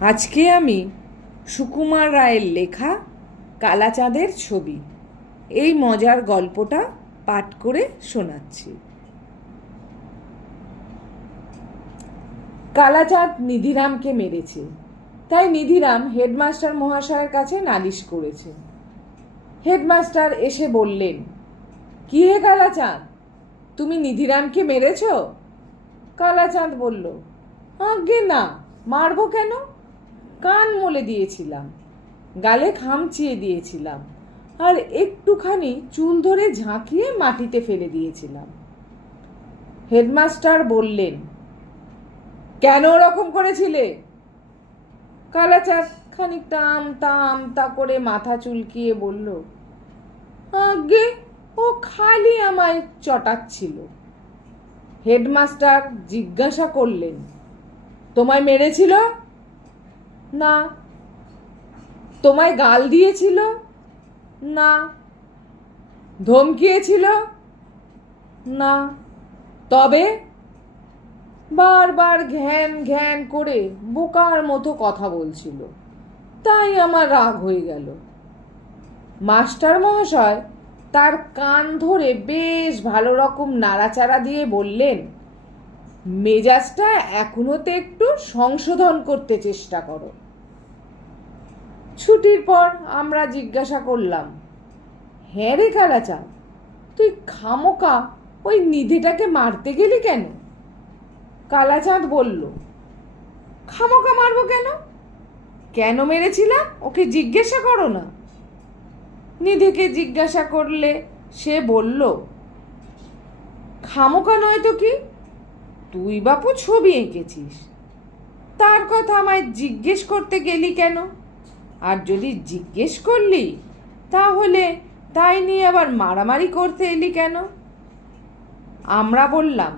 আজকে আমি সুকুমার রায়ের লেখা কালাচাঁদের ছবি এই মজার গল্পটা পাঠ করে শোনাচ্ছি। কালাচাঁদ নিধিরামকে মেরেছে, তাই নিধিরাম হেডমাস্টার মহাশয়ের কাছে নালিশ করেছে। হেডমাস্টার এসে বললেন, কি হে কালাচাঁদ, তুমি নিধিরামকে মেরেছ? কালাচাঁদ বলল, আজ্ঞে না, মারবো কেন? কান মলে দিয়েছিলাম, গালে খামচিয়ে দিয়েছিলাম, আর একটুখানি চুল ধরে ঝাঁকিয়ে মাটিতে ফেলে দিয়েছিলাম। হেডমাস্টার বললেন, কেন ওরকম করেছিলে? কালাচাঁদ খানিকটা আমতা আমতা করে মাথা চুলকিয়ে বলল, আজ্ঞে ও খালি আমায় চটাচ্ছিল। হেডমাস্টার জিজ্ঞাসা করলেন, তোমায় মেরেছিল? না। তোমায় গাল দিয়েছিল? না। ধমকিয়েছিল? না। তবে? বারবার ঘ্যান ঘ্যান করে বোকার মতো কথা বলছিল, তাই আমার রাগ হয়ে গেল। মাস্টার মহাশয় তার কান ধরে বেশ ভালো রকম নাড়াচাড়া দিয়ে বললেন, মেজাজটা এখনো তো একটু সংশোধন করতে চেষ্টা করো। ছুটির পর আমরা জিজ্ঞাসা করলাম, হ্যাঁ রে কালাচাঁদ, তুই খামোকা ওই নিধিটাকে মারতে গেলি কেন? কালাচাঁদ বলল, খামোকা মারবো কেন? কেন মেরেছিলাম ওকে জিজ্ঞাসা করো না। নিধিকে জিজ্ঞাসা করলে সে বলল, খামোকা নয় তো কি, তুই বাপু ছবি এঁকেছিস, তার কথা আমায় জিজ্ঞেস করতে গেলি কেন? আর যদি জিজ্ঞেস করলি, তাহলে তাই নিয়ে আবার মারামারি করতে এলি কেন? আমরা বললাম,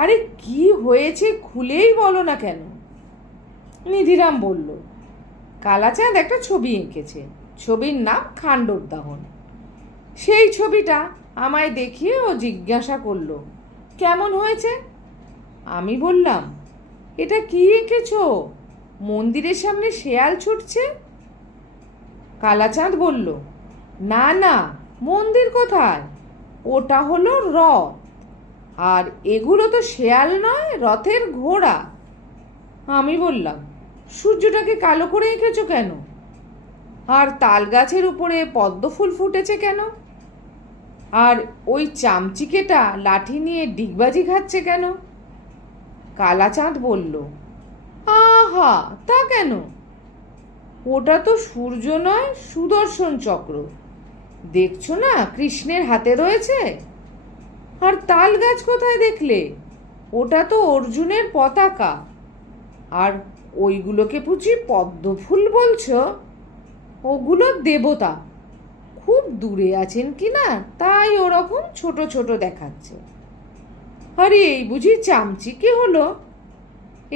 আরে কি হয়েছে খুলেই বলো না কেন? নিধিরাম বলল, কালাচাঁদ একটা ছবি এঁকেছে, ছবির নাম খান্ডব দাহন। সেই ছবিটা আমায় দেখিয়ে ও জিজ্ঞাসা করলো, কেমন হয়েছে? আমি বললাম, এটা কি এঁকেছ? মন্দিরের সামনে শেয়াল ছুটছে। কালাচাঁদ বলল, না না, মন্দির কোথায়, ওটা হলো রথ, আর এগুলো তো শেয়াল নয়, রথের ঘোড়া। আমি বললাম, সূর্যটাকে কালো করে এঁকেছ কেন? আর তাল গাছের উপরে পদ্ম ফুল ফুটেছে কেন? আর ওই চামচিকেটা লাঠি নিয়ে ডিগবাজি খাচ্ছে কেন? কালাচাঁদ বলল, আহা, তা কেন? ওটা তো সূর্য নয়, সুদর্শন চক্র, দেখছো না কৃষ্ণের হাতে রয়েছে। আর তাল গাছ কোথায় দেখলে? ওটা তো অর্জুনের পতাকা। আর ওইগুলোকে বুঝি পদ্ম ফুল বলছো? ওগুলো দেবতা, খুব দূরে আছেন কি না, তাই ওরকম ছোট ছোট দেখাচ্ছে। আরে এই বুঝি চামচিকে হলো?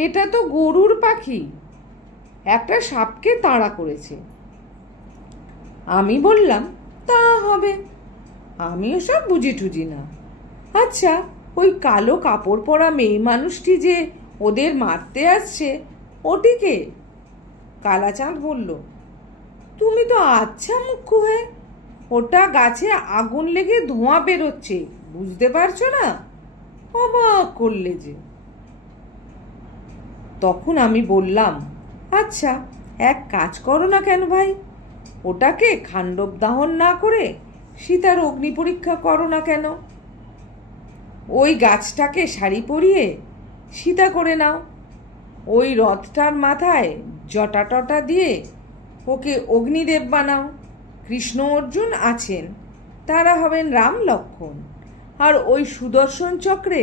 এটা তো গরুর পাখি, একটা সাপকে তাড়া করেছে। আমি বললাম, তা হবে, আমি ওসব বুঝি টুঝি না। আচ্ছা, ওই কালো কাপড় পরা মেয়ে মানুষটি যে ওদের মারতে আসছে, ওটিকে? কালাচাঁদ বলল, তুমি তো আচ্ছা মুখ্য হয়ে, ওটা গাছে আগুন লেগে ধোঁয়া বেরোচ্ছে, বুঝতে পারছো না? অবাক করলে যে। তখন আমি বললাম, আচ্ছা এক কাজ করো না কেন ভাই, ওটাকে খান্ডব দাহন না করে সীতার অগ্নি পরীক্ষা করো না কেন? ওই গাছটাকে শাড়ি পরিয়ে সীতা করে নাও, ওই রথটার মাথায় জটা টটা দিয়ে ওকে অগ্নিদেব বানাও। কৃষ্ণ অর্জুন আছেন, তারা হবেন রাম লক্ষ্মণ, আর ওই সুদর্শন চক্রে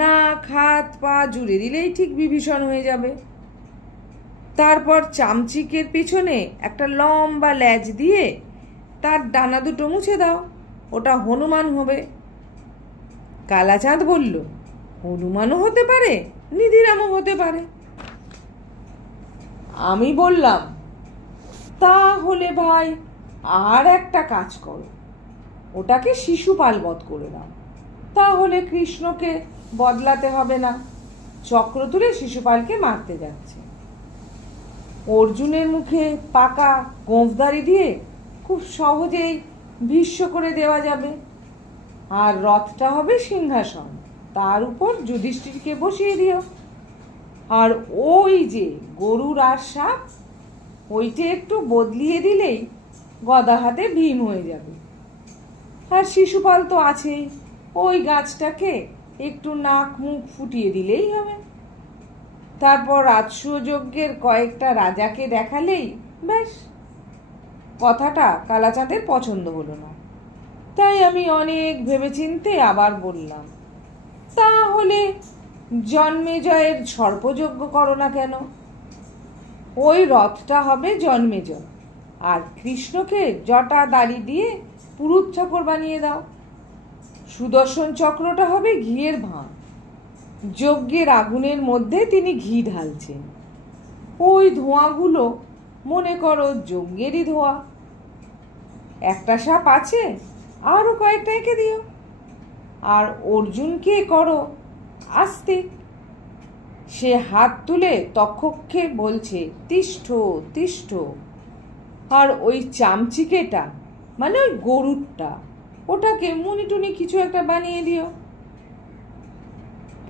নাক হাত পা জুড়ে দিলেই ঠিক বিভীষণ হয়ে যাবে। তারপর চামচিকের পিছনে একটা লম্বা ল্যাজ দিয়ে তার ডানা দুটো মুছে দাও, ওটা হনুমান হবে। কালাচাঁদ বলল, হনুমানও হতে পারে, নিধিরামও হতে পারে। আমি বললাম, তাহলে ভাই আর একটা কাজ করো, ওটাকে শিশুপাল বধ করে দাও, তাহলে কৃষ্ণকে বদলাতে হবে না, চক্র তুলে শিশুপালকে মারতে যাচ্ছে। অর্জুনের মুখে পাকা গোঁফদাড়ি দিয়ে খুব সহজেই ভীষ্ম করে দেওয়া যাবে, আর রথটা হবে সিংহাসন, তার উপর যুধিষ্ঠিরকে বসিয়ে দিও। আর ওই যে গরুর আর সাপ, ওইটা একটু বদলিয়ে দিলেই গদা হাতে ভীম হয়ে যাবে। আর শিশুপাল তো আছেই, ওই গাছটাকে একটু নাক মুখ ফুটিয়ে দিলেই হবে। তারপর রাজসূয়যজ্ঞের কয়েকটা রাজাকে দেখালেই ব্যাস। কথাটা কালাচাঁদের পছন্দ হলো না, তাই আমি অনেক ভেবেচিন্তে আবার বললাম, তাহলে জন্মেজয়ের সর্পযজ্ঞ করো না কেন? ওই রথটা হবে জন্মেজয়, আর কৃষ্ণকে জটা দাড়ি দিয়ে পুরুত চাকর বানিয়ে দাও। সুদর্শন চক্রটা হবে ঘিয়ের ভাঁড়, যজ্ঞের আগুনের মধ্যে তিনি ঘি ঢালছেন। ওই ধোঁয়াগুলো মনে করো যজ্ঞেরই ধোঁয়া। একটা সাপ আছে, আরো কয়েকটা এঁকে দিও। আর অর্জুনকে করো আস্তিক, সে হাত তুলে তক্ষককে বলছে তিষ্ঠ তিষ্ঠ। আর ওই চামচিকেটা মানে ওই গরুরটা, ওটাকে মুনিটুনি কিছু একটা বানিয়ে দিও।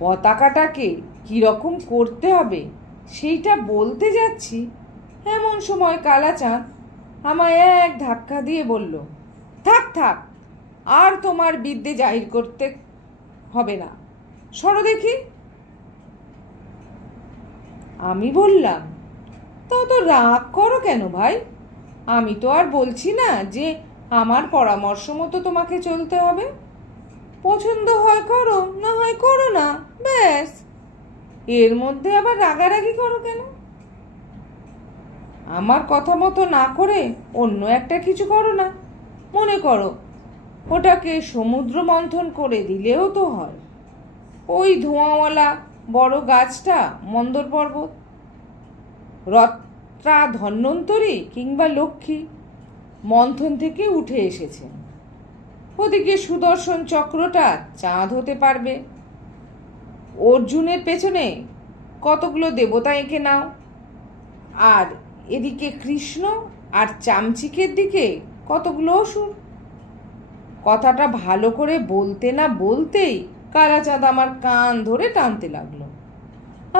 পতাকাটাকে কিরকম করতে হবে সেইটা বলতে যাচ্ছি, এমন সময় কালাচাঁদ আমায় এক ধাক্কা দিয়ে বলল, থাক থাক, আর তোমার বিদ্যে জাহির করতে হবে না, সরো দেখি। আমি বললাম, তো রাগ করো কেন ভাই? আমি তো আর বলছি না যে আমার পরামর্শ মতো তোমাকে চলতে হবে। পছন্দ হয় করো, না হয় করো না, ব্যাস। এর মধ্যে আবার রাগারাগি করো কেন? আমার কথা মতো না করে অন্য একটা কিছু করো না। মনে করো ওটাকে সমুদ্র মন্থন করে দিলেও তো হয়। ওই ধোঁয়াওয়ালা বড় গাছটা মন্দর পর্বত, রত্রা ধন্বন্তরী কিংবা লক্ষ্মী মন্থন থেকে উঠে এসেছেন। ওদিকে সুদর্শন চক্রটা চাঁদ হতে পারবে। অর্জুনের পেছনে কতগুলো দেবতা এঁকে নাও, আর এদিকে কৃষ্ণ আর চামচিকের দিকে কতগুলো অসুর। কথাটা ভালো করে বলতে না বলতেই কালাচাঁদ আমার কান ধরে টানতে লাগলো।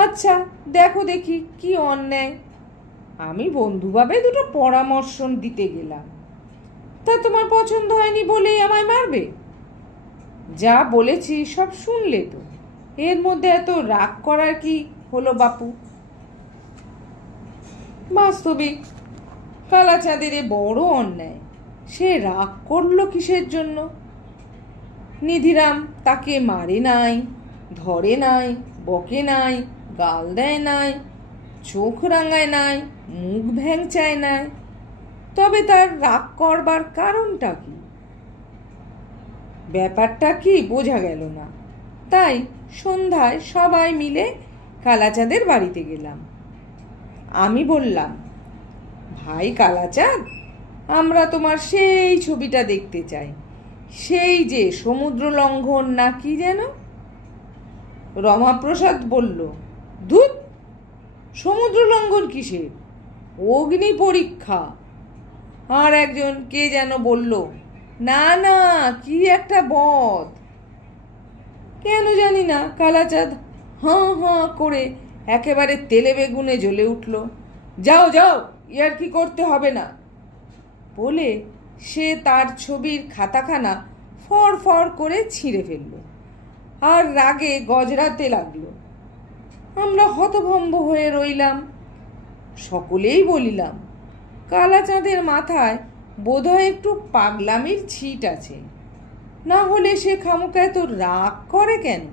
আচ্ছা দেখো দেখি কি অন্যায়। আমি বন্ধুভাবে দুটো পরামর্শ দিতে গেলাম, তা তোমার পছন্দ হয়নি বলেই আমায় মারবে? যা বলেছি সব শুনলে তো, এর মধ্যে এত রাগ করার কি হলো বাপু? বাস্তবিক কালাচাঁদের এ বড় অন্যায়। সে রাগ করলো কিসের জন্য? নিধিরাম তাকে মারে নাই, ধরে নাই, বকে নাই, গাল দেয় নাই, চোখ রাঙায় নাই, মুখ ভ্যাংচায় নাই, তবে তার রাগ করবার কারণটা কি? ব্যাপারটা কি বোঝা গেল না। তাই সন্ধ্যায় সবাই মিলে কালাচাঁদের বাড়িতে গেলাম। আমি বললাম, ভাই কালাচাঁদ, আমরা তোমার সেই ছবিটা দেখতে চাই, সেই যে সমুদ্র লঙ্ঘন না কি যেন। রমাপ্রসাদ বলল, ধুৎ, সমুদ্র লঙ্ঘন কিসের? অগ্নি পরীক্ষা। আর একজন কে যেন বলল, না না, কি একটা বধ। কেন জানি না কালাচাঁদ হাঁ হাঁ করে একেবারে তেলে বেগুনে জ্বলে উঠল। যাও যাও, ইয়ার কি করতে হবে না বলে সে তার ছবির খাতাখানা ফর ফর করে ছিঁড়ে ফেলল, আর রাগে গজরাতে লাগলো। আমরা হতভম্ব হয়ে রইলাম। সকলেই বলিলাম, কালাচাঁদের মাথায় বোধহয় একটু পাগলামির ছিট আছে, না হলে সে খামোকা এত রাগ করে কেন?